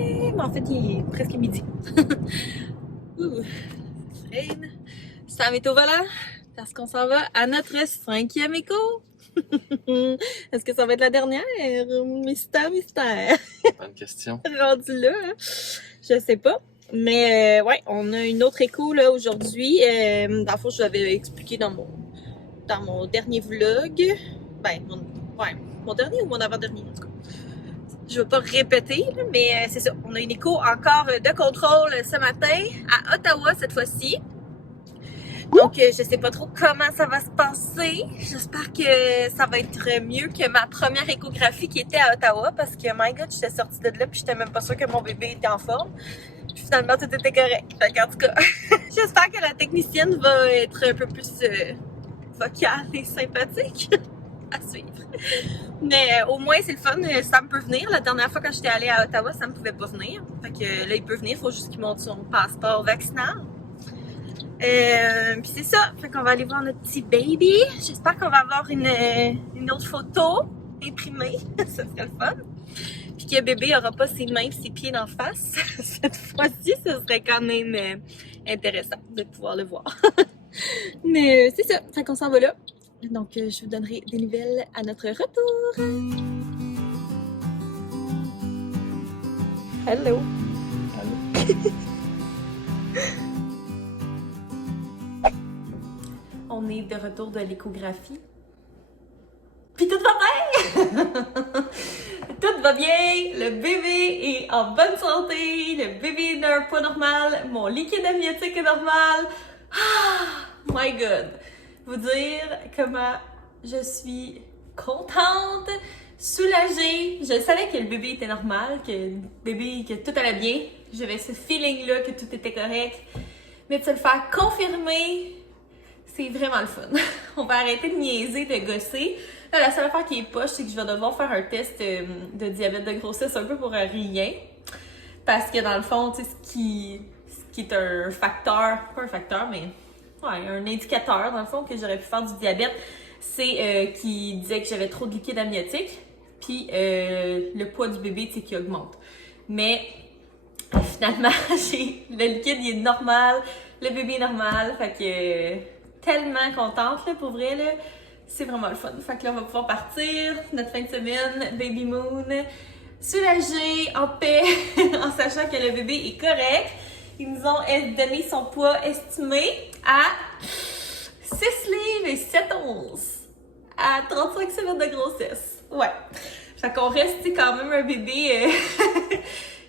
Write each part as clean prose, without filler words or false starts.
mais en fait, il est presque midi. Ouh, freine. Sam est au volant parce qu'on s'en va à notre 5e écho. Est-ce que ça va être la dernière? Mystère, mystère. Bonne question. Rendu là, hein? Je sais pas. Mais ouais, on a une autre écho là aujourd'hui. Dans le fond, je vous l'avais expliqué dans mon dernier vlog. Ben, mon dernier ou mon avant-dernier en tout cas. Je ne vais pas répéter, là, mais c'est ça. On a une écho encore de contrôle ce matin à Ottawa cette fois-ci. Donc, je sais pas trop comment ça va se passer. J'espère que ça va être mieux que ma première échographie qui était à Ottawa parce que, my God, j'étais sortie de là puis j'étais même pas sûre que mon bébé était en forme. Puis finalement, tout était correct. Fait qu'en tout cas, j'espère que la technicienne va être un peu plus vocale et sympathique à suivre. Mais au moins, c'est le fun. Sam peut venir. La dernière fois, quand j'étais allée à Ottawa, Sam ne pouvait pas venir. Fait que là, il peut venir. Il faut juste qu'il montre son passeport vaccinal. Puis c'est ça. Fait qu'on va aller voir notre petit baby. J'espère qu'on va avoir une autre photo imprimée. Ça serait le fun. Puis que bébé n'aura pas ses mains et ses pieds d'en face. Cette fois-ci, ce serait quand même intéressant de pouvoir le voir. Mais c'est ça. Fait qu'on s'en va là. Donc, je vous donnerai des nouvelles à notre retour. Hello! Allô? On est de retour de l'échographie. Puis tout va bien! Tout va bien! Le bébé est en bonne santé, le bébé n'a un poids normal, mon liquide amniotique est normal. Ah! My God! Vous dire comment je suis contente, soulagée. Je savais que le bébé était normal, que tout allait bien. J'avais ce feeling-là que tout était correct. Mais de se le faire confirmer, c'est vraiment le fun. On va arrêter de niaiser, de gosser. Là, la seule affaire qui est poche, c'est que je vais devoir faire un test de diabète de grossesse un peu pour rien. Parce que dans le fond, tu sais, ce qui est un facteur, pas un facteur, mais ouais, un indicateur, dans le fond, que j'aurais pu faire du diabète, c'est qu'il disait que j'avais trop de liquide amniotique, puis le poids du bébé, tu sais, qui augmente. Mais finalement, le liquide, il est normal, le bébé est normal, fait que tellement contente, là, pour vrai, là, c'est vraiment le fun. Fait que là, on va pouvoir partir, notre fin de semaine, baby moon, soulagée, en paix, en sachant que le bébé est correct. Ils nous ont donné son poids estimé à 6 livres et 7 onces à 35 semaines de grossesse. Ouais. Fait qu'on reste quand même un bébé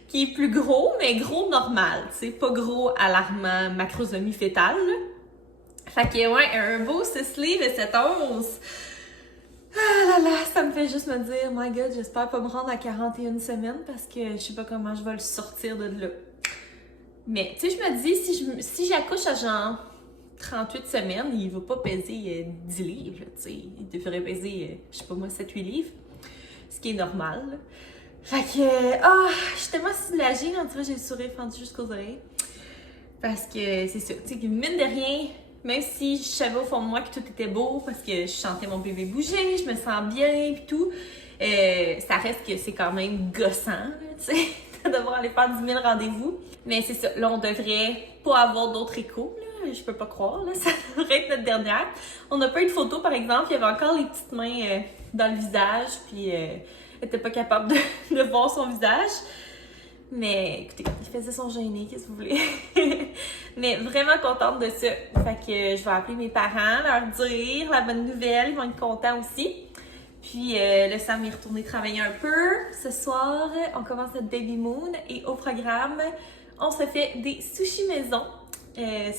qui est plus gros, mais gros normal. Tu sais, pas gros alarmant, macrosomie fétale. Là. Fait que ouais, un beau 6 livres et 7 onces. Ah là là, ça me fait juste me dire, my God, j'espère pas me rendre à 41 semaines parce que je sais pas comment je vais le sortir de là. Mais, tu sais, je me dis, si j'accouche à genre 38 semaines, il va pas peser 10 livres, tu sais. Il devrait peser, je sais pas moi, 7-8 livres. Ce qui est normal, là. Fait que, je suis tellement soulagée, on dirait que j'ai le sourire fendu jusqu'aux oreilles. Parce que, c'est ça, tu sais, mine de rien, même si je savais au fond de moi que tout était beau, parce que je sentais mon bébé bouger, je me sens bien, pis tout, ça reste que c'est quand même gossant, tu sais. De devoir aller faire 10 000 rendez-vous. Mais c'est ça, là, on devrait pas avoir d'autres échos, là. Je peux pas croire, là. Ça devrait être notre dernière. On n'a pas eu de photo, par exemple. Il y avait encore les petites mains dans le visage, puis elle était pas capable de voir son visage. Mais écoutez, il faisait son gêné, qu'est-ce que vous voulez? Mais vraiment contente de ça. Fait que je vais appeler mes parents, leur dire la bonne nouvelle. Ils vont être contents aussi. Puis le Sam est retourné travailler un peu. Ce soir, on commence notre baby moon et au programme, on se fait des sushis maison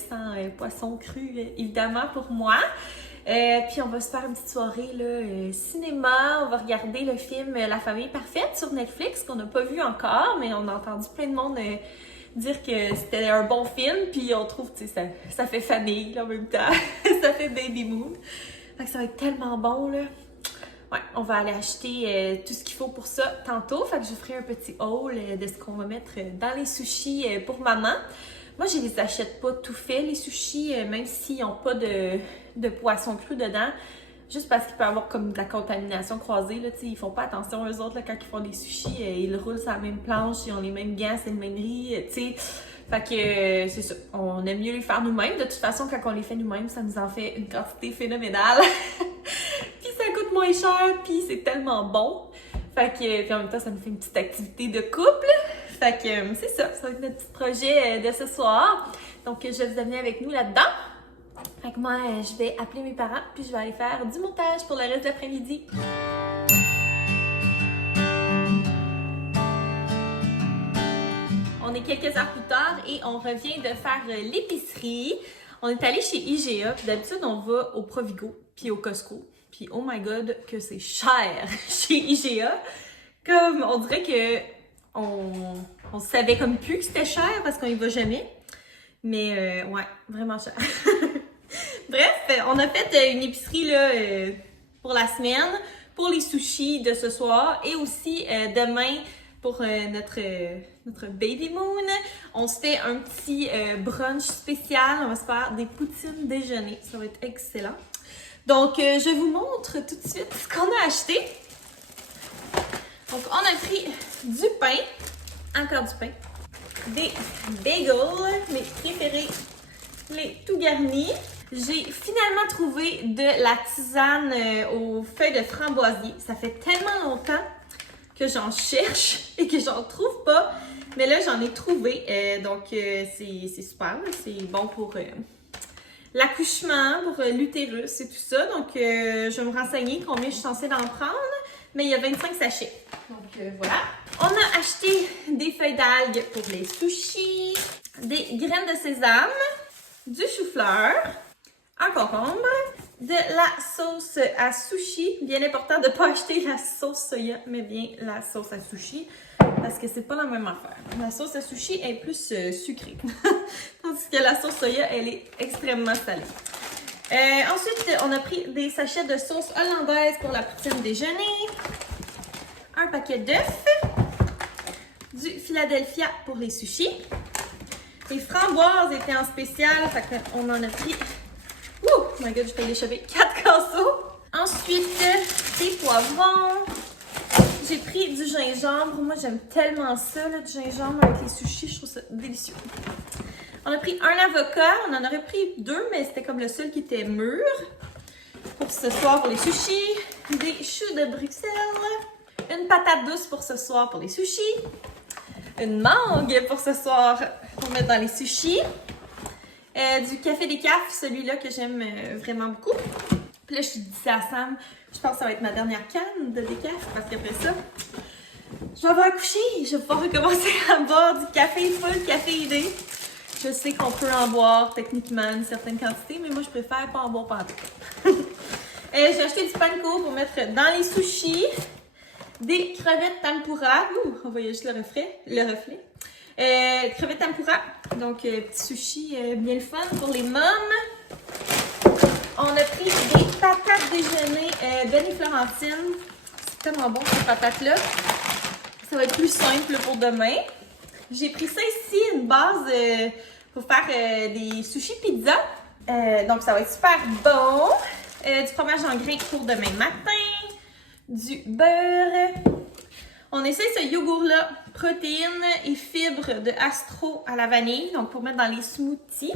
sans poisson cru évidemment pour moi. Puis on va se faire une petite soirée là, cinéma. On va regarder le film La famille parfaite sur Netflix qu'on n'a pas vu encore, mais on a entendu plein de monde dire que c'était un bon film. Puis on trouve, tu sais, ça fait famille là, en même temps. Ça fait baby moon. Fait que ça va être tellement bon là. Ouais, on va aller acheter tout ce qu'il faut pour ça tantôt. Fait que je vous ferai un petit haul de ce qu'on va mettre dans les sushis pour maman. Moi, je les achète pas tout faits, les sushis, même s'ils n'ont pas de poisson cru dedans. Juste parce qu'il peut y avoir comme de la contamination croisée, là, ils font pas attention eux autres là, quand ils font des sushis, ils roulent sur la même planche, ils ont les mêmes gants, c'est le même riz, tu sais. Fait que c'est ça, on aime mieux les faire nous-mêmes. De toute façon, quand on les fait nous-mêmes, ça nous en fait une quantité phénoménale. Puis ça coûte moins cher, puis c'est tellement bon. Fait que, puis en même temps, ça nous fait une petite activité de couple. Fait que c'est ça, ça va être notre petit projet de ce soir. Donc je vais vous amener avec nous là-dedans. Fait que moi, je vais appeler mes parents, puis je vais aller faire du montage pour le reste de l'après-midi. On est quelques heures plus tard et on revient de faire l'épicerie. On est allé chez IGA, puis d'habitude on va au Provigo, puis au Costco. Puis oh my god, que c'est cher chez IGA. Comme on dirait que on savait comme plus que c'était cher parce qu'on y va jamais. Mais ouais, vraiment cher. Bref, on a fait une épicerie là, pour la semaine, pour les sushis de ce soir et aussi demain pour notre baby moon. On se fait un petit brunch spécial. On va se faire des poutines déjeuner. Ça va être excellent. Donc, je vous montre tout de suite ce qu'on a acheté. Donc, on a pris du pain, encore du pain, des bagels, mes préférés, les tout garnis. J'ai finalement trouvé de la tisane aux feuilles de framboisier. Ça fait tellement longtemps que j'en cherche et que j'en trouve pas. Mais là, j'en ai trouvé. Donc, c'est super. C'est bon pour l'accouchement, pour l'utérus et tout ça. Donc, je vais me renseigner combien je suis censée d'en prendre. Mais il y a 25 sachets. Donc, voilà. On a acheté des feuilles d'algues pour les sushis, des graines de sésame, du chou-fleur, un concombre, de la sauce à sushi. Bien important de ne pas acheter la sauce soya, mais bien la sauce à sushi, parce que c'est pas la même affaire. La sauce à sushi est plus sucrée, tandis que la sauce soya, elle est extrêmement salée. Ensuite, on a pris des sachets de sauce hollandaise pour la poutine déjeuner, un paquet d'œufs, du Philadelphia pour les sushis. Les framboises étaient en spécial, fait qu'on en a pris. Oh my god, je peux l'échapper 4 casseaux. Ensuite, des poivrons. J'ai pris du gingembre. Moi, j'aime tellement ça, là, du gingembre avec les sushis. Je trouve ça délicieux. On a pris un avocat. On en aurait pris 2, mais c'était comme le seul qui était mûr. Pour ce soir, pour les sushis. Des choux de Bruxelles. Une patate douce pour ce soir pour les sushis. Une mangue pour ce soir pour mettre dans les sushis. Du café décaf, celui-là que j'aime vraiment beaucoup. Puis là, je dis ça à Sam, je pense que ça va être ma dernière canne de décaf parce qu'après ça, je vais avoir accouché. Je vais pouvoir recommencer à boire du café full caféiné. Je sais qu'on peut en boire techniquement une certaine quantité, mais moi, je préfère pas en boire partout. J'ai acheté du panko pour mettre dans les sushis. Des crevettes tempura. Ouh, on voyait juste le reflet. Crevettes tempura. Donc, petit sushi bien le fun pour les mômes. On a pris des patates déjeuner Ben et Florentine. C'est tellement bon ces patates-là. Ça va être plus simple pour demain. J'ai pris ça ici, une base pour faire des sushis pizza. Donc, ça va être super bon. Du fromage en grec pour demain matin. Du beurre. On essaie ce yogourt-là, protéines et fibres de Astro à la vanille, donc pour mettre dans les smoothies.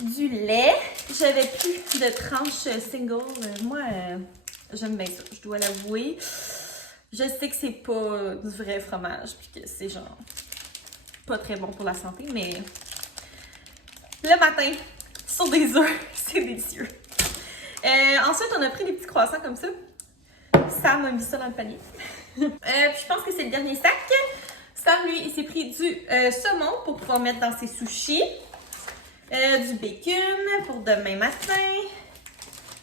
Du lait. J'avais plus de tranches single. Moi, j'aime bien ça, je dois l'avouer. Je sais que c'est pas du vrai fromage, puis que c'est genre pas très bon pour la santé, mais le matin, sur des œufs, c'est délicieux. Ensuite, on a pris des petits croissants comme ça. Sam a mis ça dans le panier. Puis je pense que c'est le dernier sac. Sam, lui, il s'est pris du saumon pour pouvoir mettre dans ses sushis. Du bacon pour demain matin.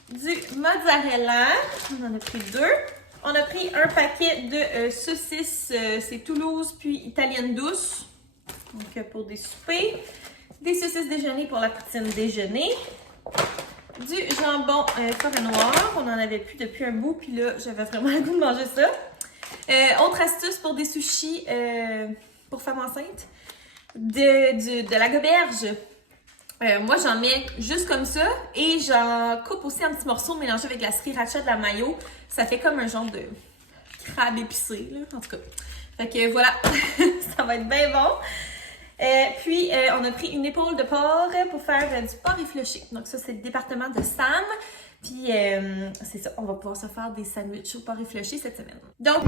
Du mozzarella. On en a pris 2. On a pris un paquet de saucisses. C'est Toulouse puis italienne douce. Donc pour des soupers. Des saucisses déjeuner pour la poutine déjeuner. Du jambon forêt noire. On en avait plus depuis un bout. Puis là, j'avais vraiment le goût de manger ça. Autre astuce pour des sushis pour femmes enceintes. De la goberge. Moi, j'en mets juste comme ça et j'en coupe aussi un petit morceau mélangé avec la sriracha de la mayo. Ça fait comme un genre de crabe épicé, là, en tout cas. Fait que voilà, ça va être bien bon. Puis, on a pris une épaule de porc pour faire du porc effiloché. Donc ça, c'est le département de Sam. Puis, c'est ça, on va pouvoir se faire des sandwichs au porc effiloché cette semaine. Donc...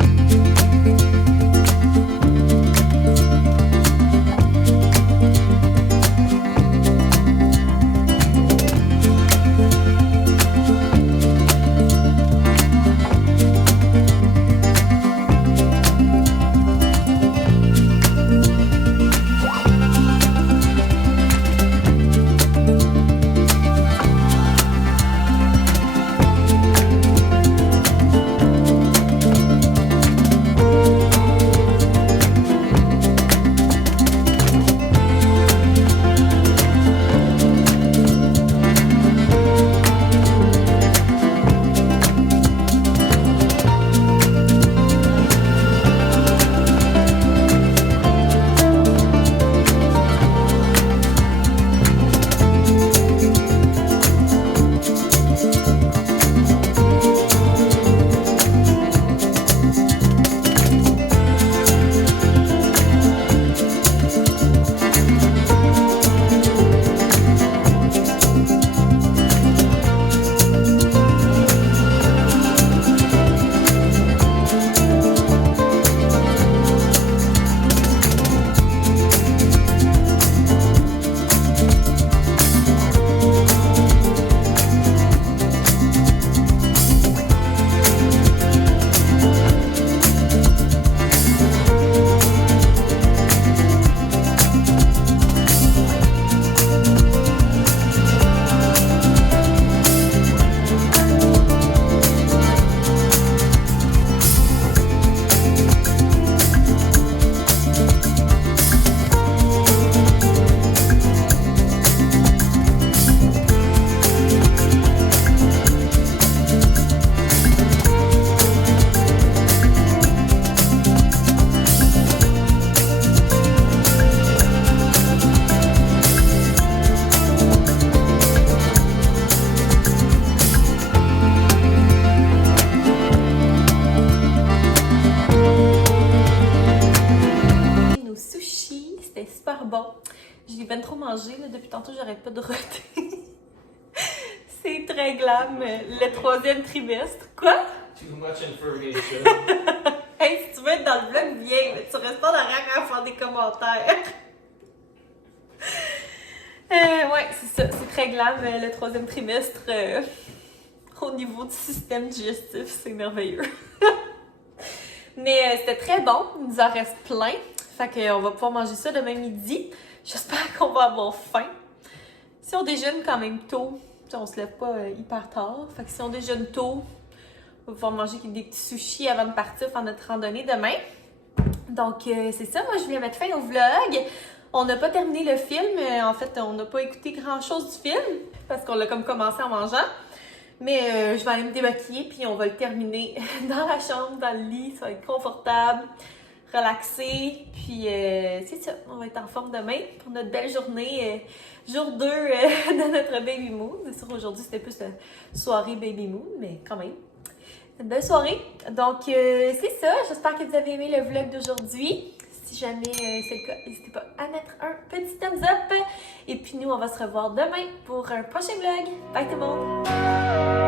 Je l'ai bien trop mangé, là, depuis tantôt j'arrête pas de roter. C'est très glam, le 3e trimestre. Quoi? Too much information. Hey, si tu veux être dans le vlog, viens, mais tu restes pas derrière à faire des commentaires. Ouais, c'est ça, c'est très glam, le 3e trimestre. Au niveau du système digestif, c'est merveilleux. Mais c'était très bon, il nous en reste plein. Fait qu'on va pouvoir manger ça demain midi. J'espère qu'on va avoir faim. Si on déjeune quand même tôt, on se lève pas hyper tard. Fait que si on déjeune tôt, on va pouvoir manger des petits sushis avant de partir faire notre randonnée demain. Donc c'est ça, moi je viens mettre fin au vlog. On n'a pas terminé le film. En fait, on n'a pas écouté grand-chose du film parce qu'on l'a comme commencé en mangeant. Mais je vais aller me démaquiller puis on va le terminer dans la chambre, dans le lit. Ça va être confortable, relaxé. Puis c'est ça, on va être en forme demain pour notre belle journée. Jour 2 de notre baby moon. C'est sûr, aujourd'hui, c'était plus soirée baby moon, mais quand même. Une belle soirée. Donc, c'est ça. J'espère que vous avez aimé le vlog d'aujourd'hui. Si jamais c'est le cas, n'hésitez pas à mettre un petit thumbs up. Et puis nous, on va se revoir demain pour un prochain vlog. Bye tout le monde!